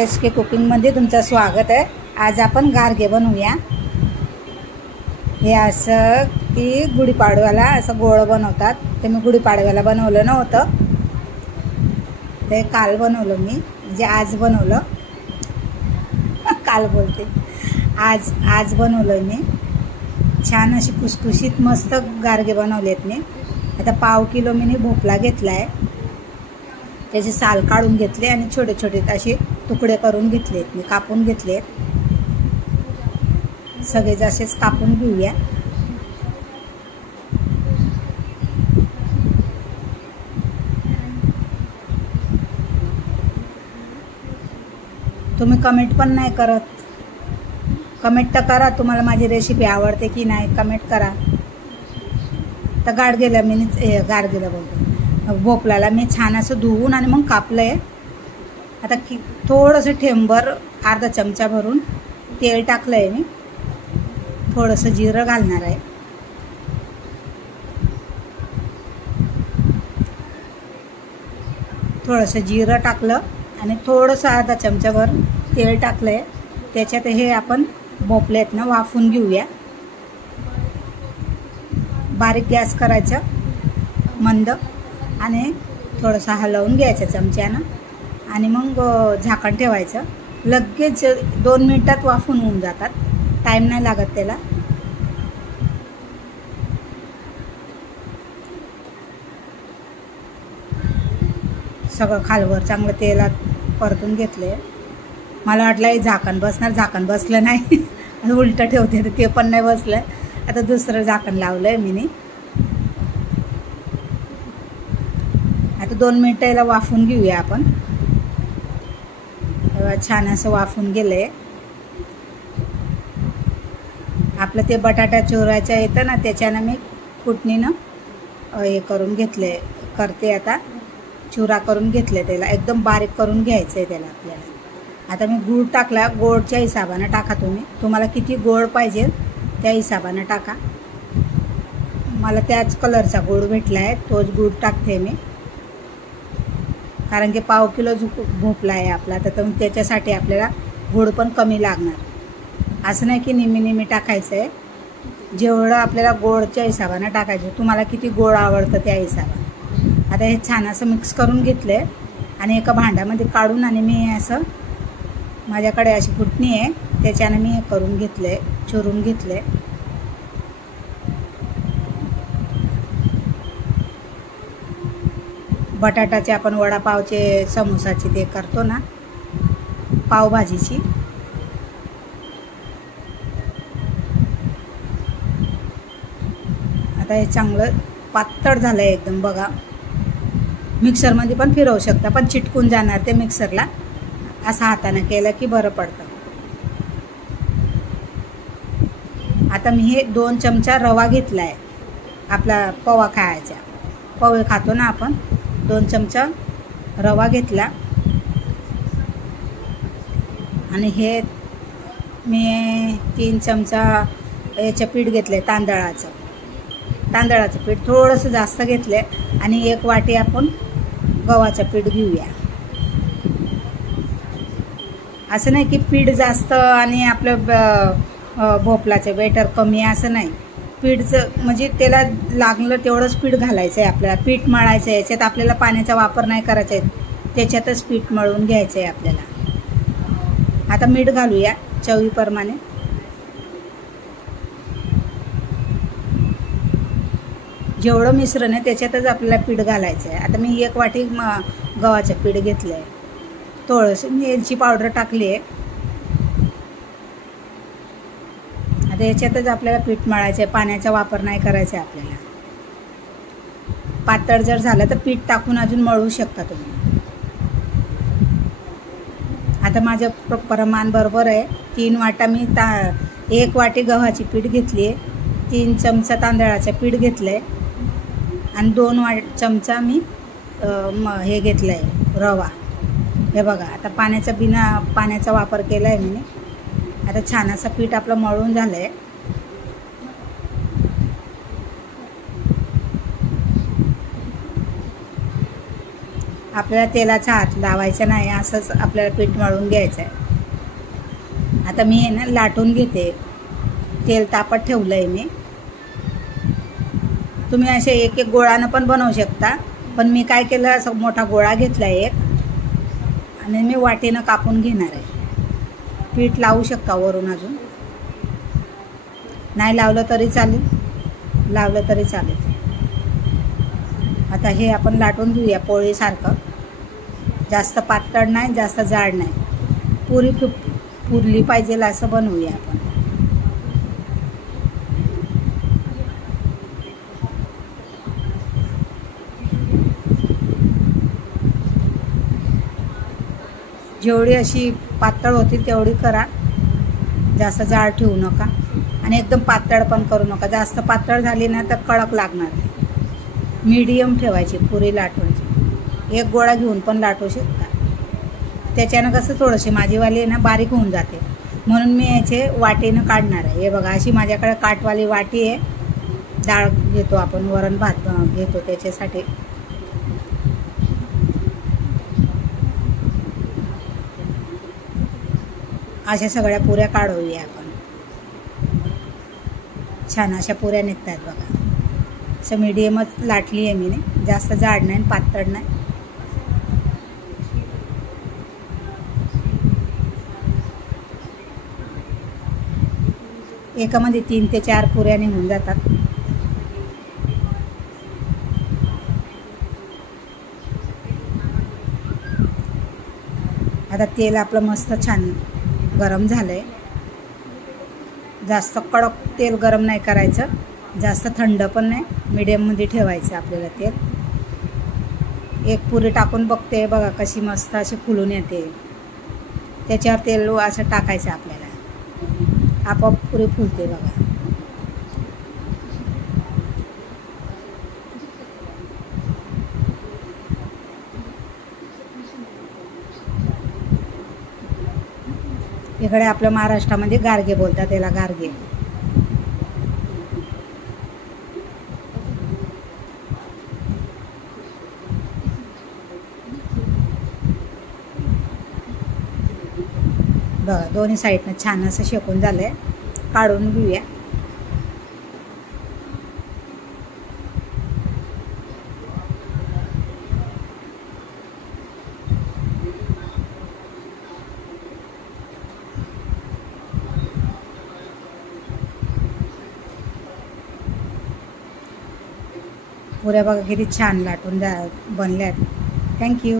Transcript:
SK कुकिंगमध्ये तुमचं स्वागत आहे। आज आपण गारगे बनवूया। हे असं की गुढीपाडव्याला असं गोळ बनवतात। ते मी गुढीपाडव्याला बनवलं नव्हतं, ते काल बनवलं मी, म्हणजे आज बनवलं काल बोलते आज बनवलं मी। छान अशी खुसखुशीत मस्त गारगे बनवलेत मी। आता पाव किलो मी भोपळा घेतलाय, त्याचे साल काढून घेतले आणि छोटे छोटे असे तुकडे करून घेतलेत मी, कापून घेतलेत। सगळे असेच कापून घेऊया। तुम्ही कमेंट पण नाही करत, कमेंट तर करा, तुम्हाला माझी रेसिपी आवडते की नाही कमेंट करा। तर गारगेला मी गारगेला बोलतो, भोपळ्याला मी छान असं धुवून आणि मग कापलंय। आता थोडंसं ठेंबर अर्धा चमचा भरून तेल टाकलंय मी, थोडंसं जिरं घालणार आहे। थोडंसं जिरं टाकलं आणि थोडंसं अर्धा चमचा भर तेल टाकलंय। त्याच्यात हे आपण भोपळे आहेत ना वाफून घेऊया। बारीक गॅस करायचा मंद आणि थोडंसं हलवून घ्यायचं चमच्यानं आणि मग झाकण ठेवायचं। लगेच 2 मिनिटात वाफून होऊन जातात, टाइम नाही लागत त्याला। सगळं खालवर चांगलं तेलात परतून घेतले। मला वाटलं हे झाकण बसणार, झाकण बसलं नाही उलटं ठेवते तर ते पण नाही बसलं। आता दुसरं झाकण लावलंय मी। आता 2 मिनिटं याला वाफून घेऊया आपण। छान असं वाफून गेलंय आपलं। ते बटाटा चुरायचं येतं ना, त्याच्यानं मी कुटणीनं हे करून घेतले, करते आता चुरा करून घेतले। त्याला एकदम बारीक करून घ्यायचं आहे त्याला आपल्याला। आता मी गूळ टाकला, गोडच्या हिशोबानं टाका तुम्हाला किती गोड पाहिजे त्या हिशोबानं टाका। मला त्याच कलरचा गूळ भेटला आहे, तोच गूळ टाकते मी, कारण की पाव किलो भोपळा आहे आपला, तर त्याच्यासाठी आपल्याला गूळ पण कमी लागणार। असं नाही की निम्मी टाकायचं आहे, जेवढं आपल्याला गोडच्या हिशोबानं टाकायचं, तुम्हाला किती गोड आवडतं त्या हिशोबानं। आता हे छान असं मिक्स करून घेतलंय आणि एका भांड्यामध्ये काढून आणि मी असं, माझ्याकडे अशी कुटणी आहे त्याच्यानं मी हे करून घेतलंय, चुरून घेतलंय। बटाटाचे आपण वडापावचे समोसाची ते करतो ना, पावभाजीची, आता हे चांगलं पातळ झालंय एकदम बघा। मिक्सरमध्ये पण फिरवू शकता, पण चिटकून जाणार ते मिक्सरला। असं हाताने केलं की बरं पडतं। आता मी हे 2 चमचा रवा घेतलाय, आपला पवा खायचा, पवे खातो ना आपण, 2 चमचा रवा घेतला आणि हे मी 3 चमचा याचं पीठ घेतले, तांदळाचं पीठ थोडंसं जास्त घेतले आणि 1 वाटी आपण गव्हाचं पीठ घेऊया। असं नाही की पीठ जास्त आणि आपलं भोपळाचं बेटर कमी, असं नाही। पीठचं म्हणजे त्याला लागलं तेवढंच पीठ घालायचं आहे आपल्याला। पीठ मळायचं आहे, याच्यात आपल्याला पाण्याचा वापर नाही करायचा आहे, त्याच्यातच पीठ मळून घ्यायचं आहे आपल्याला। आता मीठ घालूया चवीप्रमाणे। जेवढं मिश्रण आहे त्याच्यातच आपल्याला पीठ घालायचं आहे। आता मी 1 वाटी गव्हाचं पीठ घेतलं आहे, थोडंसं मिरची पावडर टाकली आहे। आता याच्यातच आपल्याला पीठ मळायचं आहे, पाण्याचा वापर नाही करायचा आहे आपल्याला। पातळ जर झालं तर पीठ टाकून अजून मळू शकता तुम्ही। आता माझं प्रमाण बरोबर आहे, 3 वाटा मी 1 वाटी गव्हाची पीठ घेतली आहे, 3 चमचा तांदळाचं पीठ घेतलं आहे आणि 2 चमचा मी हे घेतलं आहे रवा। हे बघा, आता बिना पाण्याचा वापर केला आहे मी। आता छान असं पीठ आपलं मळून झालं आहे। आपल्याला तेलाचा हात लावायचा नाही, असंच आपल्याला पीठ मळून घ्यायचं आहे. आता मी आहे ना लाटून घेते. तेल तापत ठेवलं आहे मी. तुम्ही असे एक एक गोळानं पण बनवू शकता, पण मी काय केलं, असं मोठा गोळा घेतला एक आणि मी वाटीनं कापून घेणार आहे. पीठ लावू शकता वरून, अजून नाही लावलं तरी चालेल, लावलं तरी चालेल. आता हे आपण लाटून घेऊया पोळीसारखं. जास्त पातळ नाही, जास्त जाड नाही, पुरी पुरली पाहिजे असं बनवूया आपण. जेवढी अशी पातळ होती तेवढी करा, जास्त जाड ठेवू नका आणि एकदम पातळ पण करू नका. जास्त पातळ झाली ना तर कडक लागणार. मीडियम ठेवायची पुरी लाटवायची. एक गोळा घेऊन पण लाटू शकता. त्याच्यानं कसं थोडंशी माझीवाली ना बारीक होऊन जाते, म्हणून मी याचे वाटीनं काढणार आहे. हे बघा, अशी माझ्याकडे काठवाली वाटी आहे. डाळ घेतो आपण, वरण भात घेतो त्याच्यासाठी. अशा सगळ्या पुऱ्या काढूया आपण. छान अशा पुऱ्या निघत आहेत बघा. असं मीडियमच लाटली आहे मी, जास्त जाड नाही पातळ नाही. एकामध्ये 3 ते 4 पुऱ्या निघून जातात. आता तेल आपलं मस्त छान गरम झालंय. जास्त कडक तेल गरम नाही करायचं, जास्त थंड पण नाही, मीडियममध्ये ठेवायचं आपल्याला तेल. एक पुरी टाकून बघते बघा, कशी मस्त अशी फुलून येते. त्याच्यावर तेल असं टाकायचं आपल्याला, आपोआप पुरी फुलते बघा. इकडे आपल्या महाराष्ट्रामध्ये गारगे बोलतात त्याला, गारगे. बघा, दोन्ही साईडनं छान असं शेकून झालंय. काढून घेऊया. पुऱ्या बघा किती छान लाटून बनल्यात. थँक्यू.